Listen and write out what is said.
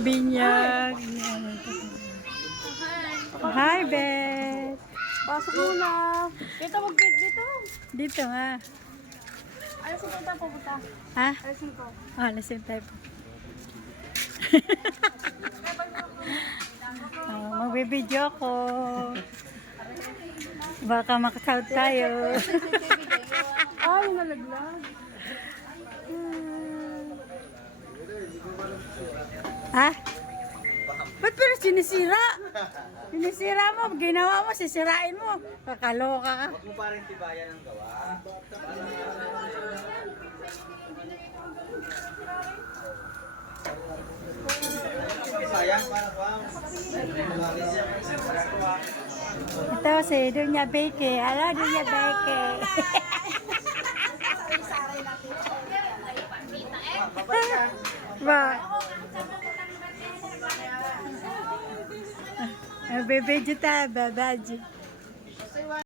Binyag. Hi, Beth. Pasok muna. Dito, mag-bed dito. Dito nga. Alisin ko ito, pupunta. Ha? Alisin ko. Oh, listen tayo po. Magbibideo ko. Baka makasound tayo. Ay, nalaglag. Ha? Ba't pero sinisira? Sinisira mo, ginawa mo, sisirain mo. Kakaloka ka. Huwag mo parang tibayan ang gawa. Sayang, parang wow. Ito si Dunya Beke. Hello, Dunya Beke. Ba? Bebe juta, babaju.